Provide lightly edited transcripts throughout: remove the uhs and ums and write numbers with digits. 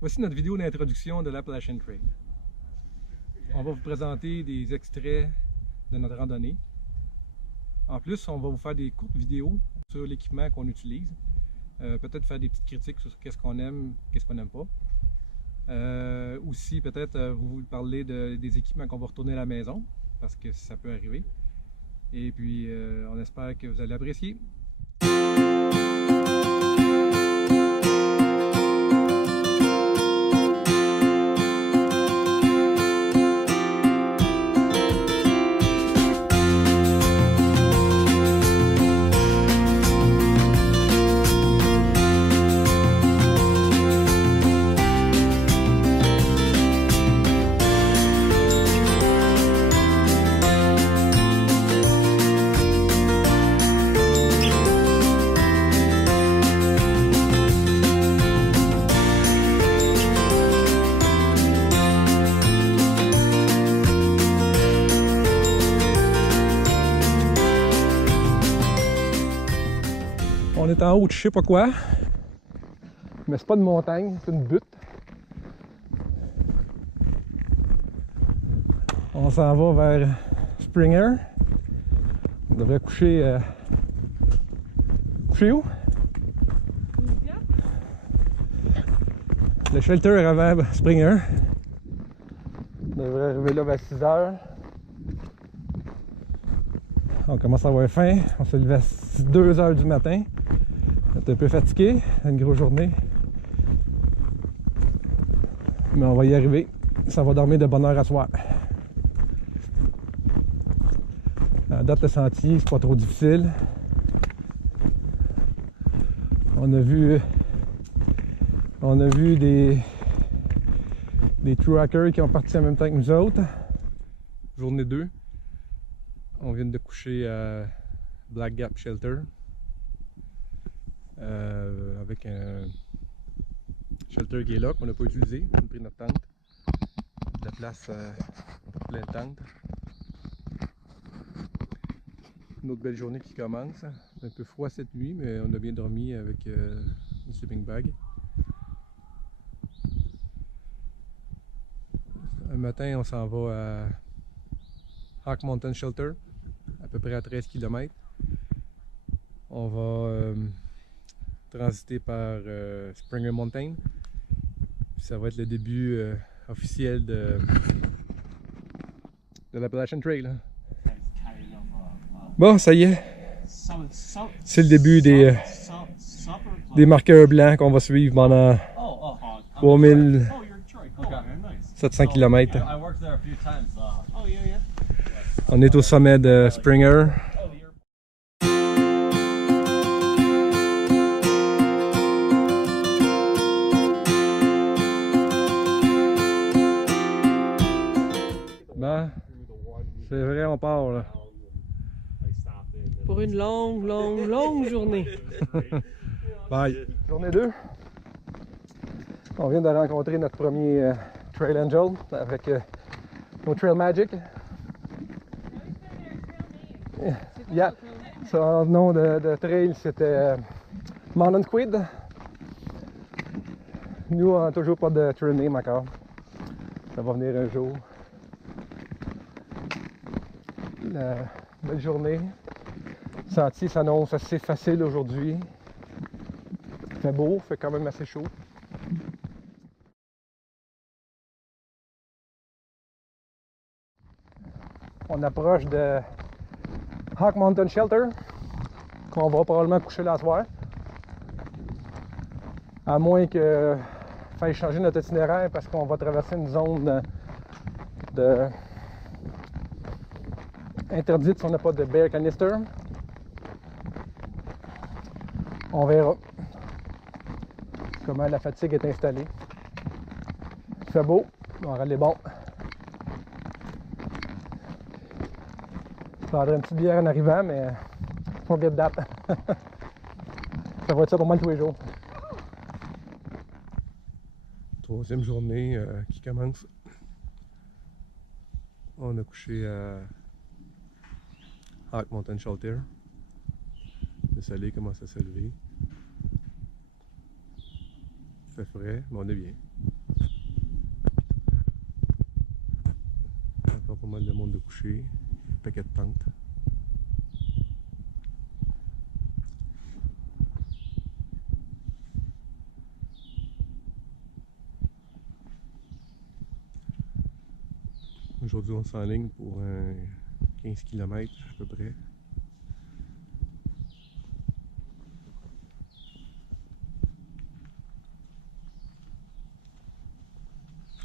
Voici notre vidéo d'introduction de l'Appalachian Trail. On va vous présenter des extraits de notre randonnée. En plus, on va vous faire des courtes vidéos sur l'équipement qu'on utilise. Peut-être faire des petites critiques sur qu'est-ce qu'on aime, qu'est-ce qu'on n'aime pas. Aussi, peut-être vous parler des équipements qu'on va retourner à la maison, parce que ça peut arriver. Et puis, on espère que vous allez apprécier. On est en haut de je sais pas quoi, mais c'est pas une montagne, c'est une butte. On s'en va vers Springer. On devrait coucher. Coucher où? Le shelter avant Springer. On devrait arriver là vers 6 heures. On commence à avoir faim. On s'est levé à 2 heures du matin. On est un peu fatigué, une grosse journée. Mais on va y arriver. Ça va dormir de bonne heure à soir. À date, le sentier, c'est pas trop difficile. On a vu des trackers qui ont parti en même temps que nous autres. Journée 2. On vient de coucher à Black Gap Shelter. Avec un shelter qui est là, qu'on n'a pas utilisé. On a pris notre tente. De la place pour plein de tentes. Une autre belle journée qui commence. Un peu froid cette nuit, mais on a bien dormi avec une sleeping bag. Un matin, on s'en va à Hawk Mountain Shelter, à peu près à 13 km. On va transiter par Springer Mountain. Puis ça va être le début officiel de l'Appalachian Trail. Bon, ça y est. C'est le début des marqueurs blancs qu'on va suivre pendant 3700 km. On est au sommet de Springer. Ben, c'est vrai, on part là. Pour une longue journée. Bye. Journée 2. On vient de rencontrer notre premier Trail Angel avec nos Trail Magic. Yeah. Son nom de trail c'était Mountain Squid. Nous on n'a toujours pas de trail name encore. Ça va venir un jour. La belle journée. Le sentier s'annonce assez facile aujourd'hui. Il fait beau, il fait quand même assez chaud. On approche de Hawk Mountain Shelter, qu'on va probablement coucher là ce soir. À moins que faille changer notre itinéraire parce qu'on va traverser une zone interdite si on n'a pas de bear canister. On verra comment la fatigue est installée. Il fait beau, on aura les bons. Je prendrai une petite bière en arrivant, mais forget that. Ça va être ça pour moi tous les jours. Troisième journée qui commence. On a couché à Hawk Mountain Shelter. Le soleil commence à se lever. Il fait frais, mais on est bien. Encore pas mal de monde de coucher. Paquet de tentes. Aujourd'hui, on s'enligne pour un 15 km à peu près.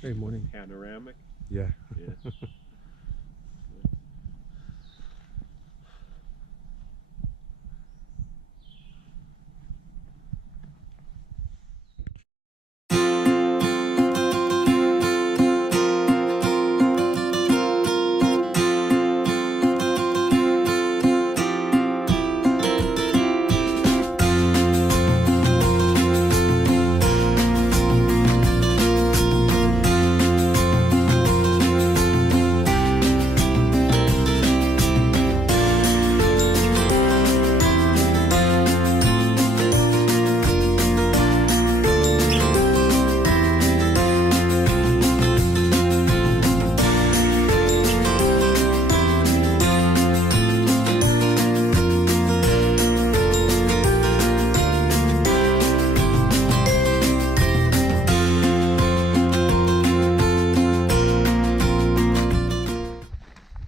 Hey, morning. Panoramic. Yeah. Yeah.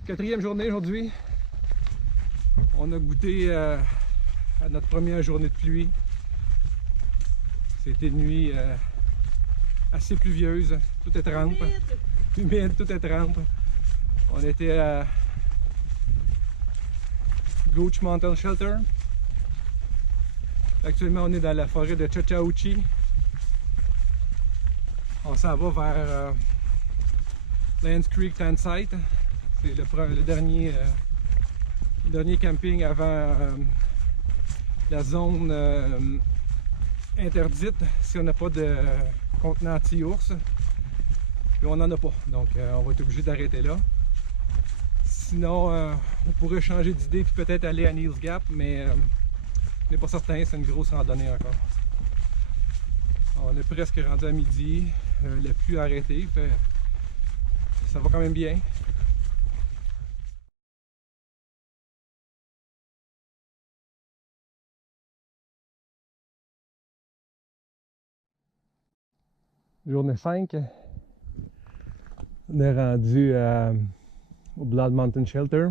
Quatrième journée aujourd'hui. On a goûté à notre première journée de pluie. C'était une nuit assez pluvieuse, tout est trempe. Humide, tout est trempe. On était à Gouch Mountain Shelter. Actuellement, on est dans la forêt de Chachaouchi. On s'en va vers Lands Creek Campsite. C'est le dernier camping avant la zone interdite si on n'a pas de contenant anti-ours. Puis on n'en a pas, donc on va être obligé d'arrêter là. Sinon, on pourrait changer d'idée puis peut-être aller à Neil's Gap, mais on n'est pas certain, c'est une grosse randonnée encore. On est presque rendu à midi, la pluie a arrêté, fait, ça va quand même bien. Journée 5, on est rendu au Blood Mountain Shelter.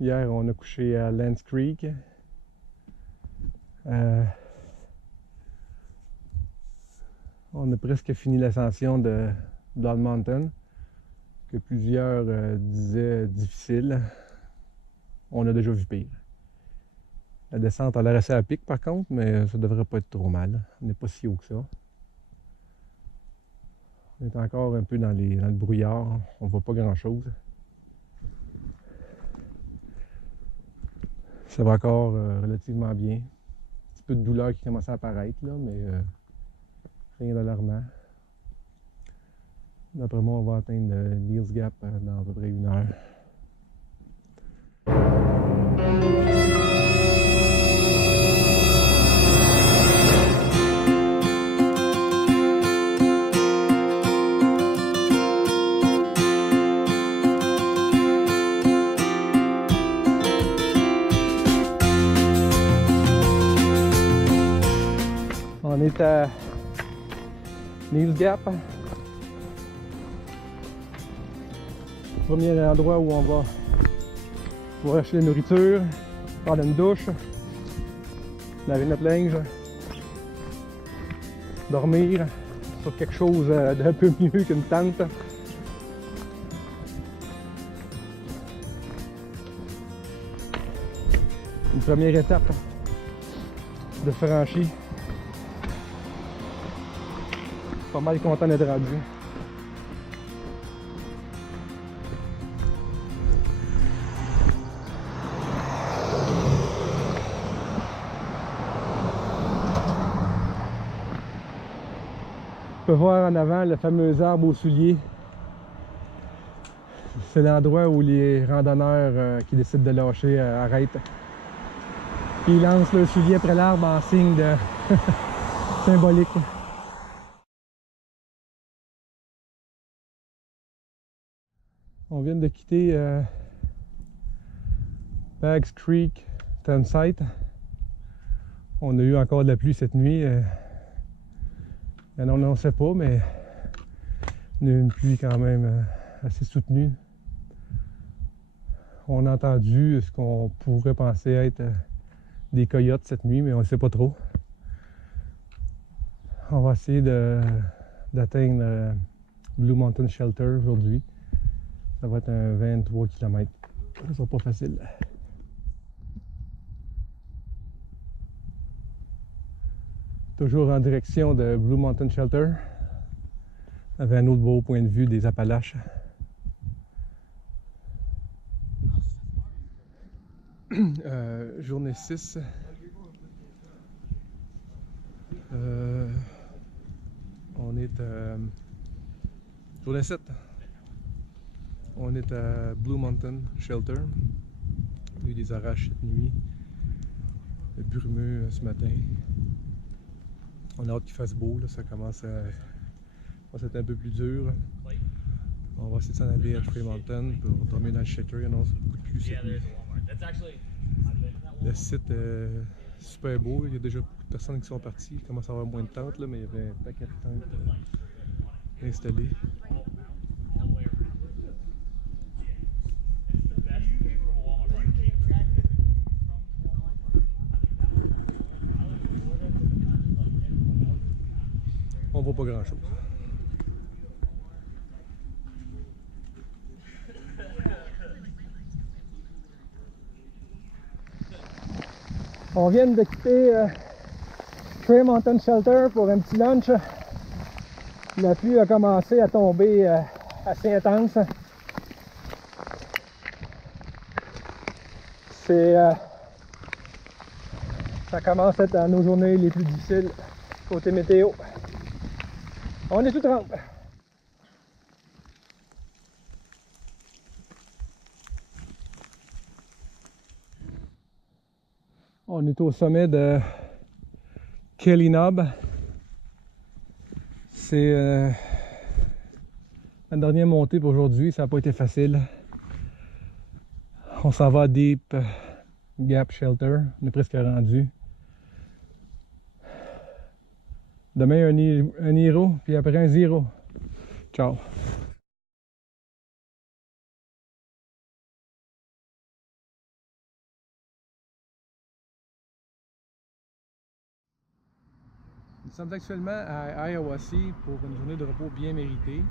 Hier, on a couché à Lands Creek. On a presque fini l'ascension de Blood Mountain, que plusieurs disaient difficile. On a déjà vu pire. La descente a l'air assez à pic par contre, mais ça devrait pas être trop mal. On n'est pas si haut que ça. On est encore un peu dans le brouillard, on voit pas grand chose. Ça va encore relativement bien. Un petit peu de douleur qui commence à apparaître là, mais rien d'alarmant. D'après moi, on va atteindre Neil's Gap dans à peu près 1 heure. On est à Neil's Gap. Premier endroit où on va pouvoir acheter de la nourriture, prendre une douche, laver notre linge, dormir sur quelque chose d'un peu mieux qu'une tente. Une première étape de franchie. Pas mal content d'être rendu. On peut voir en avant le fameux arbre aux souliers. C'est l'endroit où les randonneurs qui décident de lâcher arrêtent. Puis ils lancent le soulier après l'arbre en signe de symbolique. On vient de quitter Baggs Creek Townsite. On a eu encore de la pluie cette nuit. On n'en sait pas, mais on a eu une pluie quand même assez soutenue. On a entendu ce qu'on pourrait penser être des coyotes cette nuit, mais on ne sait pas trop. On va essayer d'atteindre Blue Mountain Shelter aujourd'hui. Ça va être un 23 km. Ça sera pas facile. Toujours en direction de Blue Mountain Shelter. Avec un autre beau point de vue des Appalaches. Journée 6. On est à journée 7. On est à Blue Mountain Shelter. Il y a eu des orages cette nuit. Le brumeux ce matin. On a hâte qu'il fasse beau, là. Ça commence à être un peu plus dur. On va essayer de s'en aller à Trey Mountain pour dormir dans le shelter. Il annonce beaucoup de pluie cette nuit. Le site est super beau. Il y a déjà beaucoup de personnes qui sont parties. Il commence à avoir moins de tentes, là, mais il y avait un paquet de tentes installées. On voit pas grand chose. On vient de quitter Trey Mountain Shelter pour un petit lunch. La pluie a commencé à tomber assez intense. Ça commence à être dans nos journées les plus difficiles côté météo. On est sous trempe. On est au sommet de Kelly Knob. C'est la dernière montée pour aujourd'hui. Ça n'a pas été facile. On s'en va à Deep Gap Shelter. On est presque rendu. Demain un hero, puis après un zéro. Ciao. Nous sommes actuellement à Hiawassee pour une journée de repos bien méritée.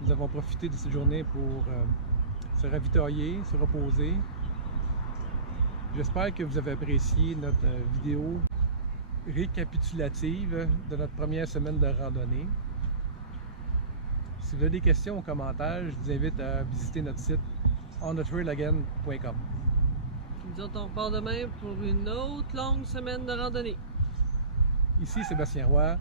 Nous avons profité de cette journée pour se ravitailler, se reposer. J'espère que vous avez apprécié notre vidéo récapitulative de notre première semaine de randonnée. Si vous avez des questions ou commentaires, je vous invite à visiter notre site onthetrailagain.com. Nous autres, on repart demain pour une autre longue semaine de randonnée. Ici Sébastien Roy.